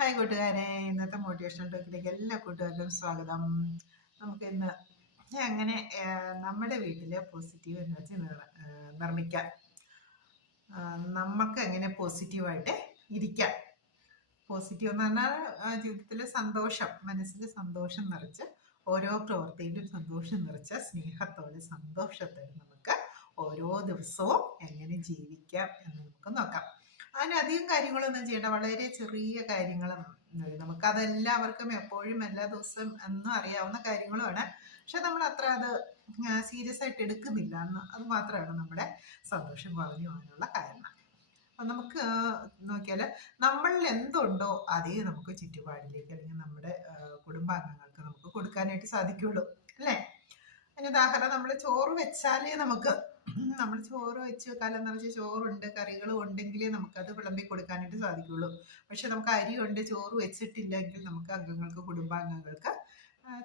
Hi കൂട്ടുകാരെ, ഇന്നത്തെ motivational ടോക്കിലേക്ക് എല്ലാ കൂട്ടുകാർക്കും സ്വാഗതം. നമുക്ക് ഇന്ന് അങ്ങനെ നമ്മുടെ വീട്ടിലെ പോസിറ്റീവ് എനർജി നിർമ്മിക്കാൻ നമുക്ക് എങ്ങനെ പോസിറ്റീവായിട്ട് ഇരിക്കാം. പോസിറ്റീവ് എന്ന് പറഞ്ഞാൽ ജീവിതത്തിൽ സന്തോഷം, മനസ്സിൽ സന്തോഷം നിറച്ച് ഓരോ പ്രവൃത്തിയിലും സന്തോഷം നിറച്ച സ്നേഹത്തോടെ സന്തോഷത്തോടെ നമുക്ക് ഓരോ ദിവസവും എങ്ങനെ ജീവിക്കാം എന്ന് നമുക്ക് നോക്കാം. അതിനധികം കാര്യങ്ങളൊന്നും ചെയ്യേണ്ട, വളരെ ചെറിയ കാര്യങ്ങളും നമുക്കതെല്ലാവർക്കും എപ്പോഴും എല്ലാ ദിവസവും എന്നും അറിയാവുന്ന കാര്യങ്ങളുമാണ്. പക്ഷെ നമ്മൾ അത്ര അത് സീരിയസ് ആയിട്ട് എടുക്കുന്നില്ല എന്ന്, അത് മാത്രമാണ് നമ്മുടെ സന്തോഷം കുറഞ്ഞു പോകാനുള്ള കാരണം. അപ്പം നമുക്ക് നോക്കിയാൽ നമ്മളിൽ എന്തുണ്ടോ അതേ നമുക്ക് ചുറ്റുപാടിലേക്ക് അല്ലെങ്കിൽ നമ്മുടെ കുടുംബാംഗങ്ങൾക്ക് നമുക്ക് കൊടുക്കാനായിട്ട് സാധിക്കുള്ളൂ, അല്ലേ? അതിന് ഉദാഹരണം, നമ്മൾ ചോറ് വെച്ചാലേ നമ്മൾ ചോറ് വെച്ച് കലം നിറച്ച് ചോറുണ്ട്, കറികളും ഉണ്ടെങ്കിലേ നമുക്കത് വിളമ്പി കൊടുക്കാനായിട്ട് സാധിക്കുള്ളൂ. പക്ഷെ നമുക്ക് അരിയുണ്ട്, ചോറ് വെച്ചിട്ടില്ലെങ്കിൽ നമുക്ക് അംഗങ്ങൾക്ക്, കുടുംബാംഗങ്ങൾക്ക്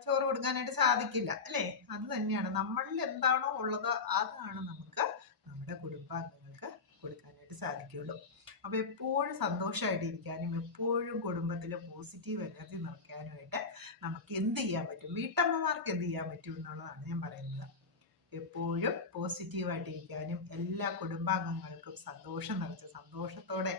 ചോറ് കൊടുക്കാനായിട്ട് സാധിക്കില്ല, അല്ലേ? അത് തന്നെയാണ്, നമ്മളിൽ എന്താണോ ഉള്ളത് അതാണ് നമുക്ക് നമ്മുടെ കുടുംബാംഗങ്ങൾക്ക് കൊടുക്കാനായിട്ട് സാധിക്കുള്ളൂ. അപ്പോൾ എപ്പോഴും സന്തോഷമായിട്ടിരിക്കാനും എപ്പോഴും കുടുംബത്തിൽ പോസിറ്റീവ് എനർജി നിറയ്ക്കാനുമായിട്ട് നമുക്ക് എന്ത് ചെയ്യാൻ പറ്റും, വീട്ടമ്മമാർക്ക് എന്ത് ചെയ്യാൻ പറ്റും എന്നുള്ളതാണ് ഞാൻ പറയുന്നത്. എപ്പോഴും പോസിറ്റീവായിട്ടിരിക്കാനും എല്ലാ കുടുംബാംഗങ്ങൾക്കും സന്തോഷം നിറച്ച് സന്തോഷത്തോടെ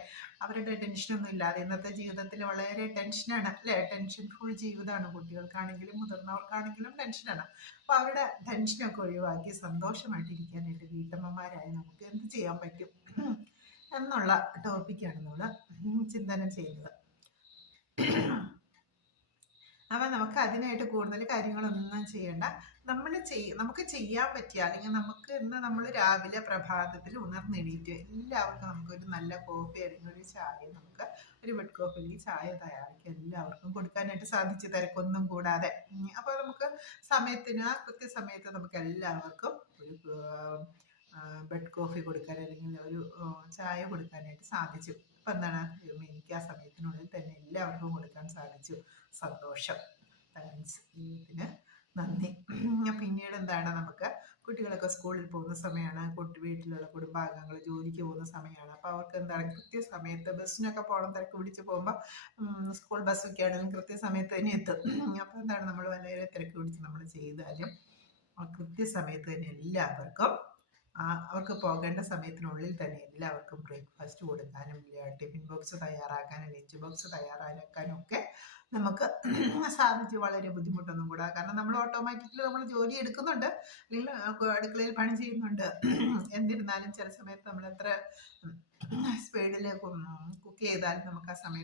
അവരുടെ ടെൻഷനൊന്നും ഇല്ലാതെ, ഇന്നത്തെ ജീവിതത്തിൽ വളരെ ടെൻഷനാണ്, അല്ലേ? ടെൻഷൻ ഫുൾ ജീവിതമാണ്. കുട്ടികൾക്കാണെങ്കിലും മുതിർന്നവർക്കാണെങ്കിലും ടെൻഷനാണ്. അപ്പോൾ അവരുടെ ടെൻഷനൊക്കെ ഒഴിവാക്കി സന്തോഷമായിട്ടിരിക്കാനായിട്ട് വീട്ടമ്മമാരായി നമുക്ക് എന്ത് ചെയ്യാൻ പറ്റും എന്നുള്ള ടോപ്പിക്കാണ് നമ്മൾ ചിന്തനം ചെയ്യുന്നത്. അപ്പം നമുക്ക് അതിനായിട്ട് കൂടുതൽ കാര്യങ്ങളൊന്നും ചെയ്യേണ്ട. നമുക്ക് ചെയ്യാൻ പറ്റിയ, അല്ലെങ്കിൽ നമുക്ക് ഇന്ന് നമ്മൾ രാവിലെ പ്രഭാതത്തിൽ ഉണർന്നെണീറ്റ് എല്ലാവർക്കും നമുക്കൊരു നല്ല കോഫി അല്ലെങ്കിൽ ഒരു ചായ, നമുക്ക് ഒരു ബെഡ് കോഫി അല്ലെങ്കിൽ ചായ തയ്യാറാക്കി എല്ലാവർക്കും കൊടുക്കാനായിട്ട് സാധിച്ചു, തിരക്കൊന്നും കൂടാതെ. അപ്പോൾ നമുക്ക് കൃത്യസമയത്ത് നമുക്ക് എല്ലാവർക്കും ഒരു ബെഡ് കോഫി കൊടുക്കാൻ അല്ലെങ്കിൽ ഒരു ചായ കൊടുക്കാനായിട്ട് സാധിച്ചു. അപ്പം എന്താണ്, എനിക്ക് ആ സമയത്തിനുള്ളിൽ തന്നെ എല്ലാവർക്കും കൊടുക്കാൻ സാധിച്ചു. സന്തോഷം, താങ്ക്സ്, ഇതിന് നന്ദി. പിന്നീട് എന്താണ്, നമുക്ക് കുട്ടികളൊക്കെ സ്കൂളിൽ പോകുന്ന സമയമാണ്, വീട്ടിലുള്ള കുടുംബാംഗങ്ങൾ ജോലിക്ക് പോകുന്ന സമയമാണ്. അപ്പോൾ അവർക്ക് എന്താണ്, കൃത്യസമയത്ത് ബസ്സിനൊക്കെ പോകണം, തിരക്ക് പിടിച്ച് പോകുമ്പോൾ സ്കൂൾ ബസ്സൊക്കെ ആണെങ്കിലും കൃത്യസമയത്ത് തന്നെ എത്തും. അപ്പോൾ എന്താണ്, നമ്മൾ വളരെ തിരക്ക് പിടിച്ച് നമ്മൾ ചെയ്താലും കൃത്യസമയത്ത് തന്നെ എല്ലാവർക്കും അവർക്ക് പോകേണ്ട സമയത്തിനുള്ളിൽ തന്നെ എല്ലാവർക്കും ബ്രേക്ക്ഫാസ്റ്റ് കൊടുക്കാനും ടിഫിൻ ബോക്സ് തയ്യാറാക്കാനും ലഞ്ച് ബോക്സ് തയ്യാറാക്കാനും ഒക്കെ നമുക്ക് സാധിച്ചു. വളരെ ബുദ്ധിമുട്ടൊന്നും കൂടാ, കാരണം നമ്മൾ ഓട്ടോമാറ്റിക്കലി നമ്മൾ ജോലി എടുക്കുന്നുണ്ട്, അല്ലെങ്കിൽ അടുക്കളയിൽ പണി ചെയ്യുന്നുണ്ട്. എന്നിരുന്നാലും ചില സമയത്ത് നമ്മൾ എത്ര സ്പീഡിൽ കുക്ക് ചെയ്താലും നമുക്ക് ആ സമയത്ത്